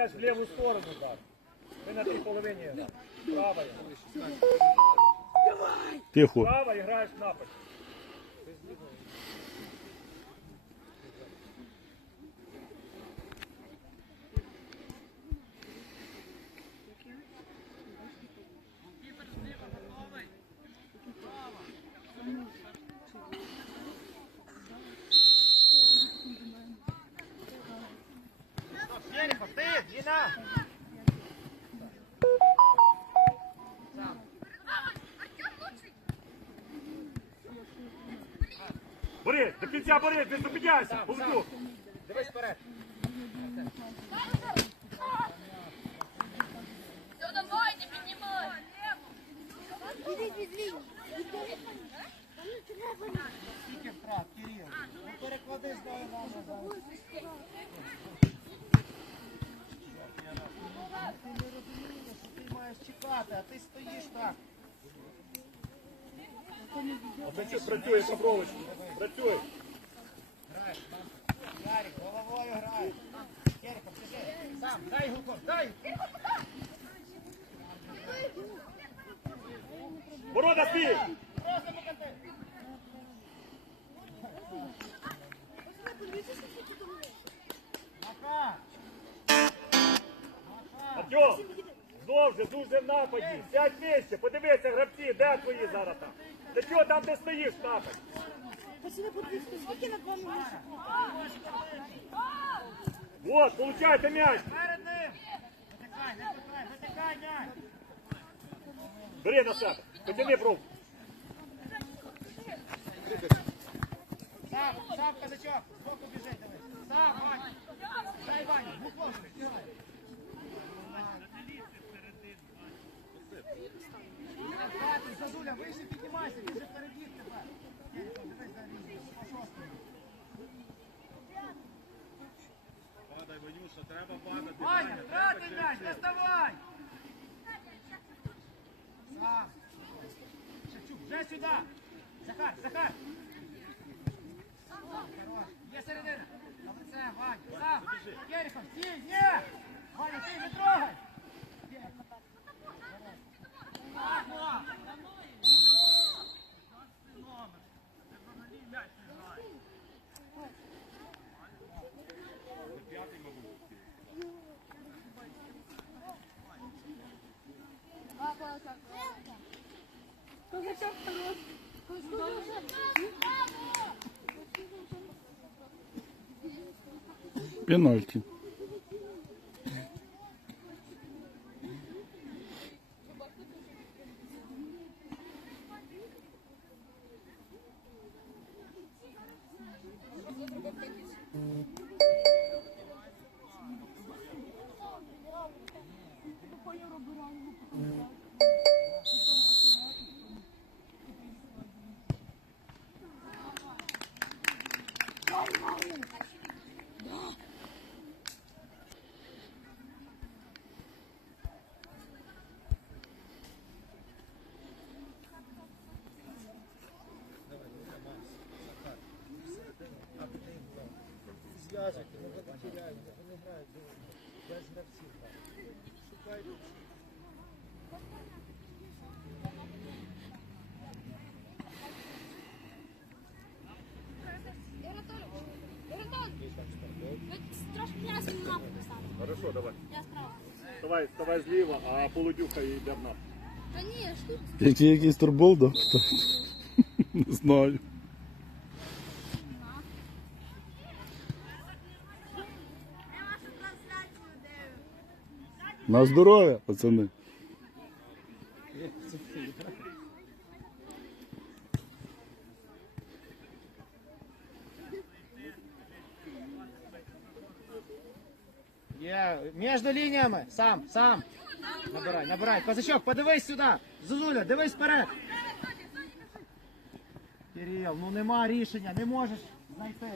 йдеш в ліву сторону, так. Ти на тій половині. Права. Тихо. Права і граєш напад. Терехов, ти, Діна! Борис, до кінця Борис, не зупиняйся! Повзу! Дивись вперед! Все, давай, не піднімай. Скільки втрат, Кирил? Ну переклади з нею назад. Ти не розумієш, що ти маєш чекати, а ти стоїш так. Працює, Шабрович? Працюй! Ярик, головою грає. Ярик, пішли. Сам, дай гуко, дай. Ворота стій! Мака. Артем! Знов же дуже в нападі! Сядь нижче, подивися, гравці, де твої зараз там? Ти чого там, де стоїш в нападі? Пацани, подивіться, скільки над вами вийшло? Вот, получайте м'яч! Перед ним. Витикай, не витикай, витикай, м'яч. Бери на себе, потяни брук. Сам, сам, казачок, збоку біжить, дивись. Сам, Вань. Дай, Вань, глухо, втягай. Хватить, Зазуля, вище піднімайся, впереді рівно, по шостому. Падай, Ванюша, треба падати. Ваня, втрати м'яч, доставай! Шевчук, вже сюди. Захар, Захар. Є середина. На лице, Ваня. Сам. Керехов, стій, ні. Ваня, ти не трогай. Керехов. Хорош. Ладно. Пенальті. Зв'язок, не теряють, вони грають без гравців. Шукай Трошки м'ясо на лапу поставили. Хорошо, давай. Я справа. Давай, вставай зліва, а полудюха йде в напад. Та ні, я ж тут. Ти ті якийсь турбол, да? Не знаю. На здоров'я, пацани. Є, між лініями, сам, сам. Набирай, набирай. Козачок, подивись сюди. Зозуля, дивись вперед. Кирил, ну нема рішення, не можеш знайти.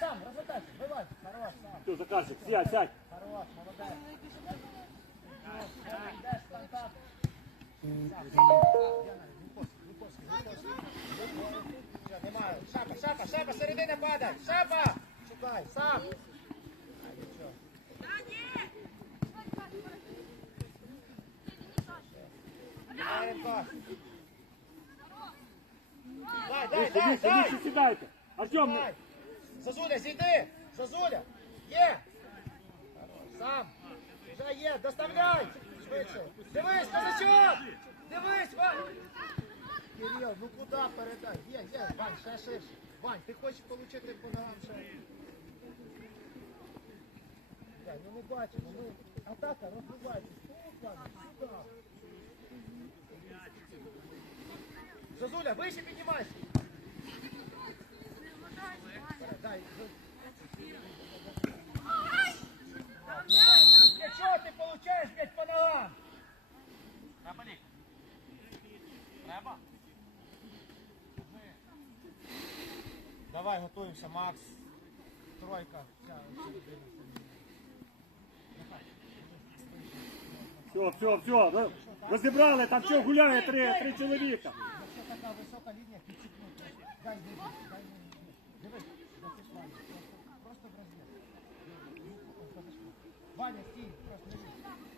Сам, сам, размотайся, вылазь, хорош, сам. Все, заказик, сядь, сядь. Хорош, молодец. Шапа, шапа, шапа, середина падай! Шапа! Шукай, сам! Дай, дай, дай, дай! Сідайте! Артем, Дай. Зазуля, зійди! Зазуля! Є! Сам! Вже є, доставляй! Швидше! Дивись, козачок! Дивись, Вань! Кирил, ну куди передай? Є, є, Вань, ще ширше. Вань, ти хочеш отримати по ногам ще? Дай, ну не бачимо, ну атака розбивається. Що там? Сюди. Зазуля, вище піднімайся! Дай, ви- Ну, Для чого ти блядь, по ногам? Треба лік. Треба? Давай, готуємося, Макс. Тройка. Все, все, все. да? Розібрали, там що гуляє три, три чоловіка. Якщо така висока лінія, підчіпнути. Дай вибір, дай вибір. Дивись, запиши Ваня. Просто, просто в розмір. Ваня, стій, просто не лізь.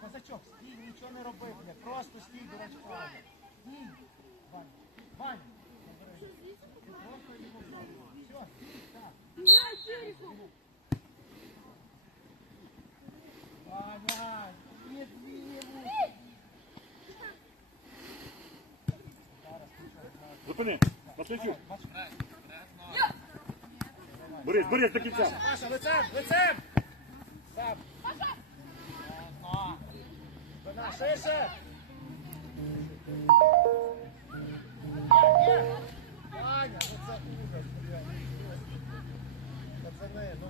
Козачок, стій, нічого не роби, бля. Просто стій, дурачка. Стій. Ваня, Ваня. забери. Ти просто його Все, стій, так. Ваня, не Зупини. Маслячук. Борис, Борис до кінця. Паша, лицем, лицем! Сам.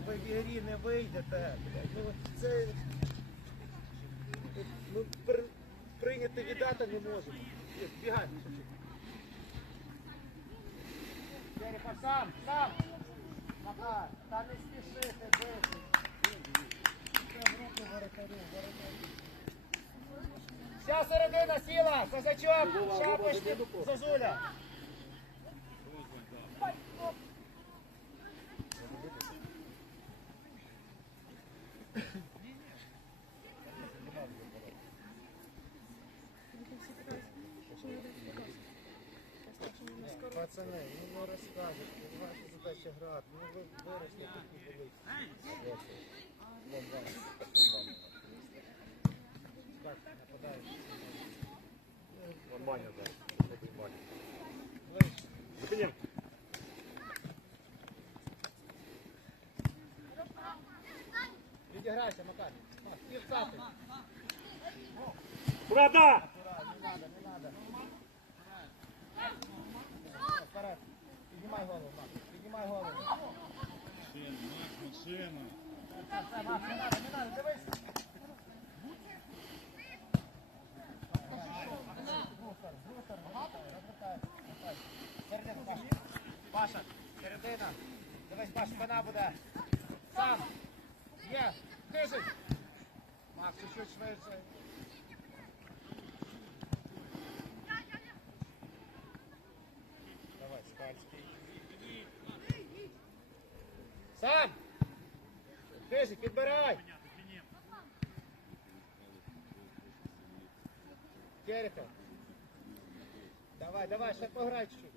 Ви в ігрі не вийдете. Це... При- прийняти віддати не можемо. Бігай, сам, сам! Макар, та не спішити, бити. Це в воротарю. Вся середина сіла, козачок, шапочки, зазуля. Пацани, ну не розкажуть, ну ваша задача грати, ну ви виросли такі були. Так, нападаєш. Нормально, так. Ближче. Зупинім. Відіграйся, Макар. Макс, Тиждень, підбирай! Давай, давай, ще пограй чуть-чуть.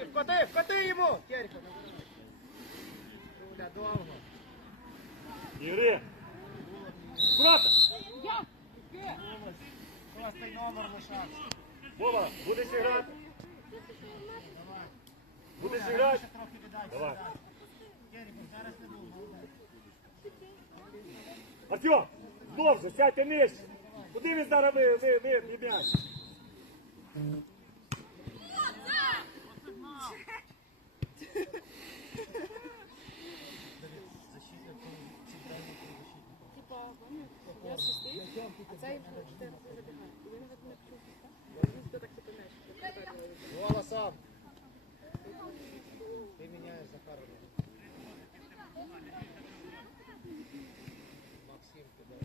І вкоти, вкоти йому! Терехов. Руля, довго. Ігри. Брата! Шостий номер лишався. Вова, будеш грати? Будеш грати? Давай. Артем, же, сядьте нижче. Куди він зараз ви, ви, ви, ви м'яч? Типа, я свистить, а цей чотири забігає. І він не почув свиста. Він сюди так типу м'яч. Голосом. Ти міняєш Захарова. Максим кидає.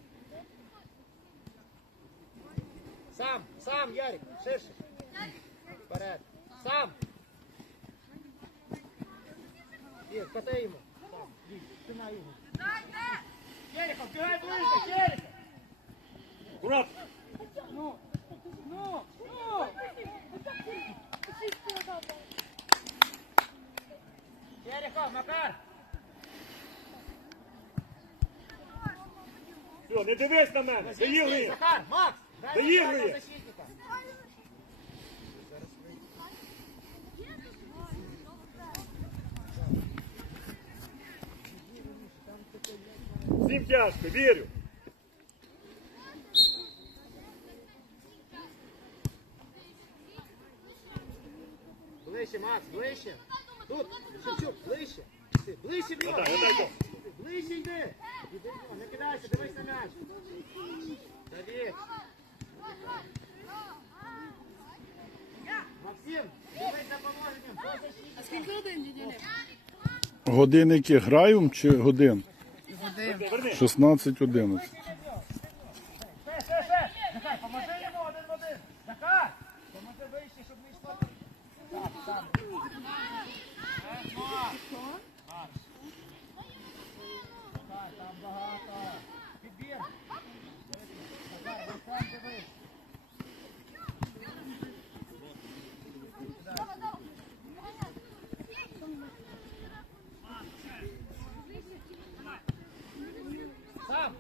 Сам, Ярик, ширше. Вперед. Сам. Ір, коти йому. Сам. Їдь, спина йому. Черехов, бігай ближче, Черехов. Аккуратно. Ну, ну, ну. Черехов, Макар. Все, не дивись на мене. Доігрує. Макс. Доігрує. Всім тяжко, вірю. Ближче, Макс, ближче. Тут, Шевчук, ближче. Ближче в нього. Ближче йди. Не кидайся, дивись на м'яч. Давид. А скільки один дідяне? Годинники граємо чи годин? Верни. 16-11. Ще, ще, ще. Захар, поможи йому один в один. Захар, поможи вище, щоб не йшло. Так, сам. Захар, там багато. Підбір. Захар, ви сам дивись. Сам.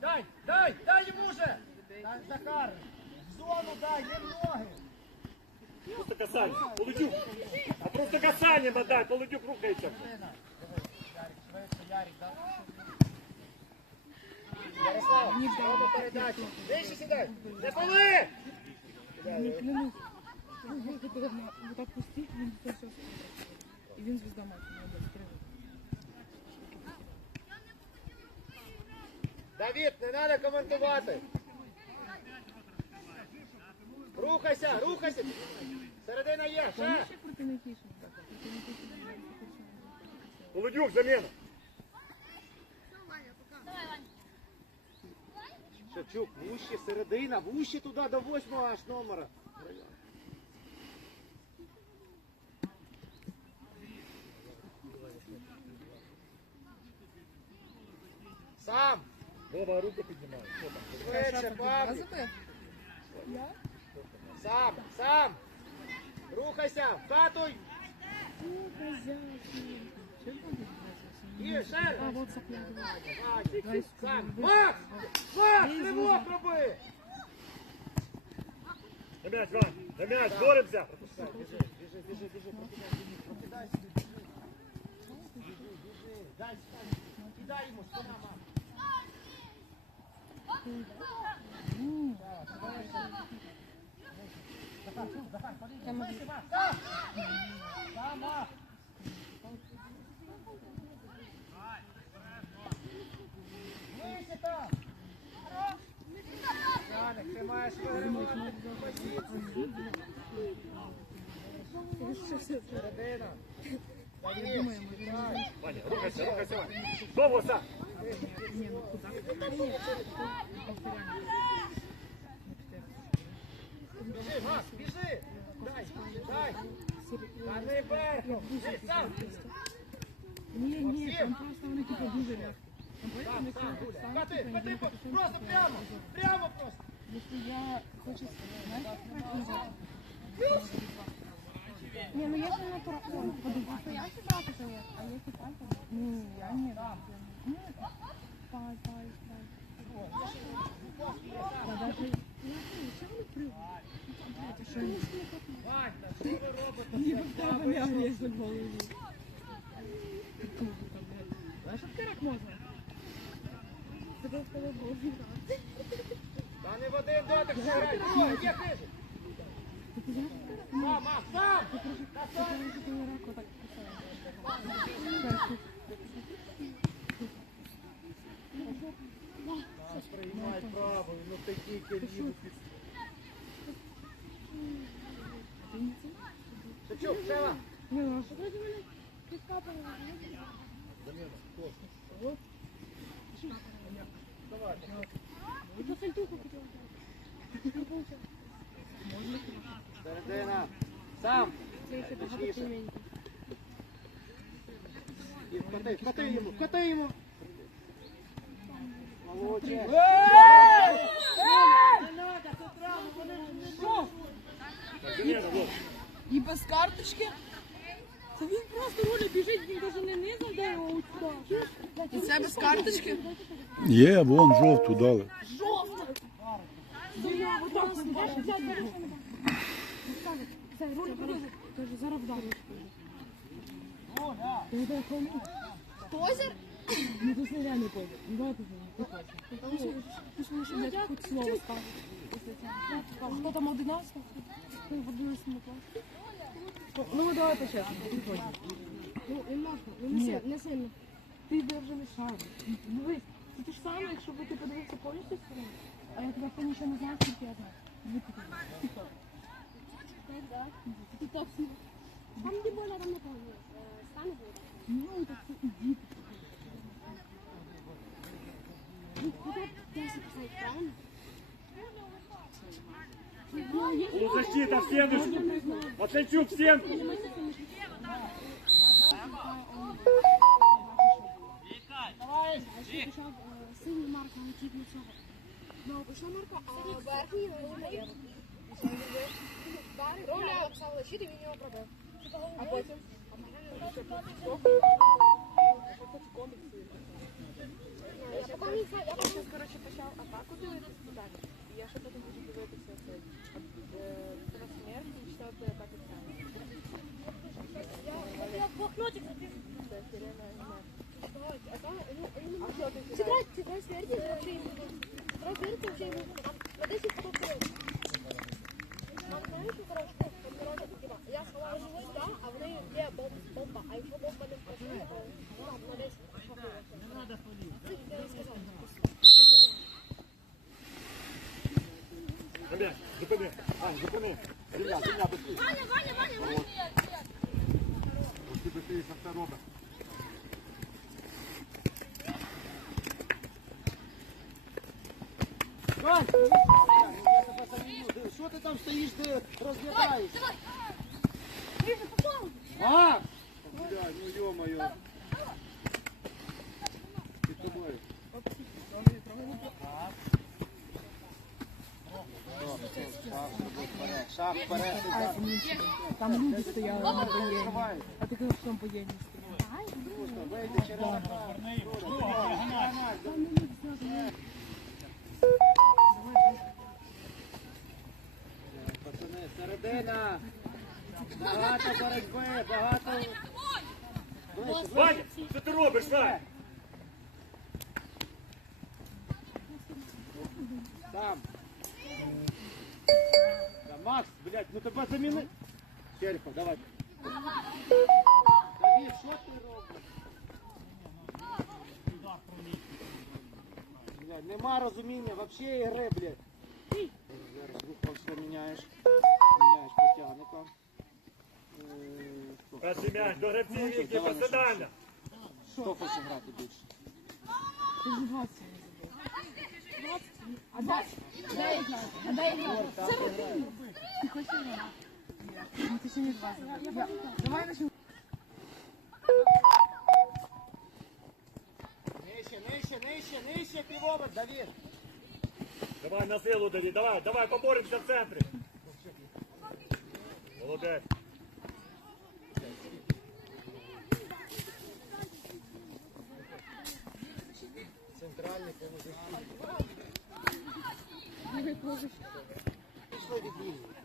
Дай, дай, дай йому же. Дай, Захар. В зону дай, не в ноги. Просто касання. Полудюк. А просто касання надай, полудюк рухається. Вище сідай. Не пали! Не клянусь. Ви так він все І він звізда молодець. Давід, не треба коментувати. Рухайся, рухайся. Середина є, ще. Полудюк, заміна. Шевчук, вущі, середина, вущі туди до восьмого аж номера. Сам, Вова, руку піднімає. Що там? швидше. Сам, сам. Рухайся, вкатуй. І ще раз. Сам. Макс! Макс, ривок роби! На м'яч, Вань. На м'яч, боремося. Біжи, біжи, біжи, біжи, прокидай собі, біжи. Біжи, біжи, дай, дай, кидай йому, спина, Макс. Захар, тут, Захар, подійди, ближче, Макс, там! Там, Макс! Ближче там! Яник, ти маєш вигравати позицію. Середина. Давид, так. Ваня, рухайся, рухайся, Ваня. Довго сам. Біжи, Макс, біжи! Дай, дай! Та не верхом! Ти сам! Ні, ні, там просто вони типу дуже легкі. Там поэтому Сам, вони сам, кажуть, Гуля! сам, Кати, типу, кати, йди, по- потім просто типу, прямо! йди. Прямо просто! Если я хочу, знаешь, как назад? Не, ну если натурально, настоящий брат это нет, а если пальцем, не, я нет. Нет, паль, паль, паль. Да даже, я не все не прыгаю. Та не в один дотик грай! Друга, є хижик! Сам, Макс, сам! Та сам! Приймай право, ну такі керівні. Середина. Сам. Точніше. І вкати, вкати йому, вкати йому. Молодець. Не треба, це правда, вони не і без карточки. Це він просто руля біжить, він навіть не низом де його сюди. І це без карточки? Є, вон жовту дали. Жовта! Це руля Каже, зараз вдариш. Позір? Ну ти ж не позір. Ну давай позір. Ти ж блядь, хоч слово скажеш. Хто там одинадцятий? Хто в одинадцятому класі? Ну давай по-чесному. Ну, не можна, не сильно, не сильно. Ти би вже мішав. Дивись, це те ж саме, якщо б ти подивився повністю сторону, а я тебе нічого не знаю, скільки я знаю. Викупив. Тік-ток. Тік-ток. Там де больно, там не помню. Стан буде. Ну, так це іди. Ну, куди 10 писати, правильно? Ну, защита в стену. Оценчук в стенку. Ще пішов е, синій марка летить на цього. Ну, пішла марка, а верхній лежить. Роля написав лечити, він його пробив. А потім? Я поки не знаю, я Я зараз, коротше, почав атаку дивитися туди. І я ще потім буду дивитися Про смерть і читати атаку саме. Я блокнотик запишу. Аніме. А там, ну, ну, А що ти Тетрадь, тетрадь смерти, вообще ему Тетрадь смерти вообще ему На 10 потом вперед. Нам знаєш, що коротше, зупини. Ань, зупини. Земля, земля, быстрее. Ваня, Ваня, Ваня, Ваня, нет, нет. Ти быстрее, що це робить. Вань, я тебе заміню. Ти- Що ти там стоїш, ти розглядаєш? А! Блядь, ну ё-моё. Там люди стояли на воєнні. А ти кажеш, що там направо. Пацани, середина. Багато боротьби, багато. Ваня, що ти робиш, Ваня? Там. Да, Макс, блядь, ну тебе заміни. Терехов, давай. Давид, що ти робиш? Нема розуміння вообще ігри, блядь. Зараз рух все міняєш. Міняєш потягника. М'яч до їхній Давай, персонально. Хто хоче грати більше? Ти 20 не забув. А дай, дай грати. А дай грати. Це рутина. Ти хочеш грати? Ну ти ще не 20. Я- Давай начнемо. Нижче, нижче, нижче, нижче, півовик, Давид. Давай на силу, Давид, давай, давай, поборемося в центрі. Молодець. Центральний полузахисник. Пішло від лінії.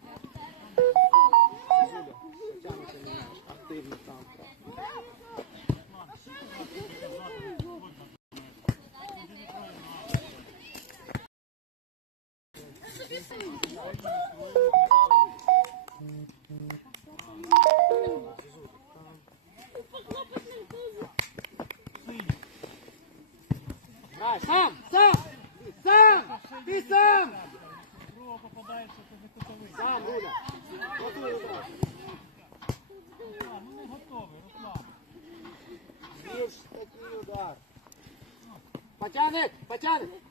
gel.